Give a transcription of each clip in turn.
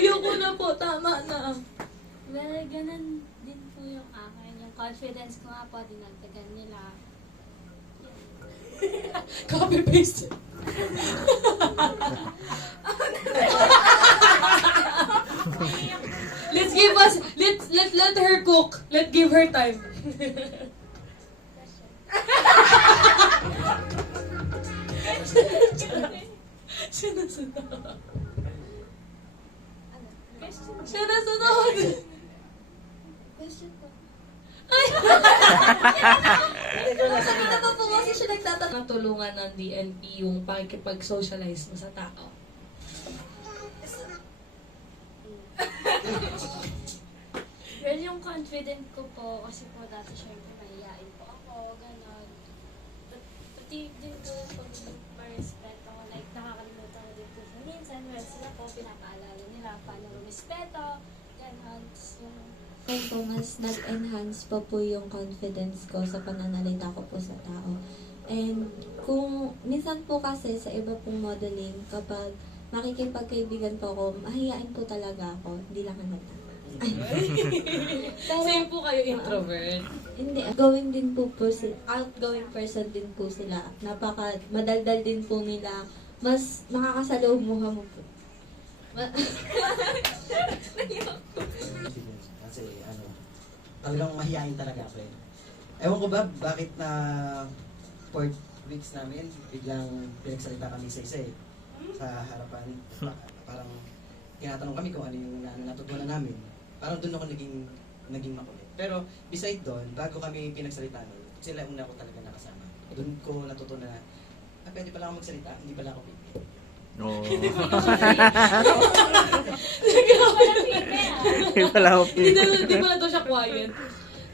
Ayoko na po, tama na. Well, ganun din po yung akin. Yung confidence ko nga po, dinagdagan nila. Copy-paste. Let's give us, let her cook. Let's give her time. Siya nasunod. Ano? Question po. Siya nasunod. Question po. Sabi na pa po kasi siya nagtatanong. Tulungan ng DNP yung pakikipag-socialize mo sa tao. Well, yung confident ko po, kasi po dati syempre mahihain po ako, gano'n. Pati din po yung pag-respeto ko, like nakakalimutan ko din po sa minsan, well, sila po pinapaalala nila paano rumispeto, gano'n. Yung Kaya po, mas nag-enhance pa po yung confidence ko sa pananalita ko po sa tao. And kung minsan po kasi sa iba pong modeling, kapag makikipagkaibigan po ako, mahihain po talaga ako, hindi lang halata. Pero, Same po kayo, introvert. hindi, outgoing din po outgoing person din po sila. Madaldal din po nila. Mas makakasalumuha mo po. Kasi talagang mahihain talaga ako eh. Ewan ko ba bakit na 4 weeks namin, biglang pinagsalita kami sa isa eh. Sa harapan, parang tinatanong kami kung ano yung natutunan namin. Parang doon ako naging makulit. Pero beside doon, bago kami pinagsalita nun, sila una ko talaga nakasama. Doon ko natutunan na, pwede pala ako magsalita, hindi pala ako pipil. Oo. Hindi Hindi pala ako Hindi pala daw siya quiet.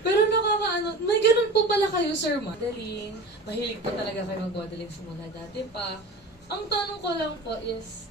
Pero nakakaano, may ganun po pala kayo, sir, modeling. Mahilig po talaga kayo mag-modeling simula dati pa. Ang tanong ko lang po is,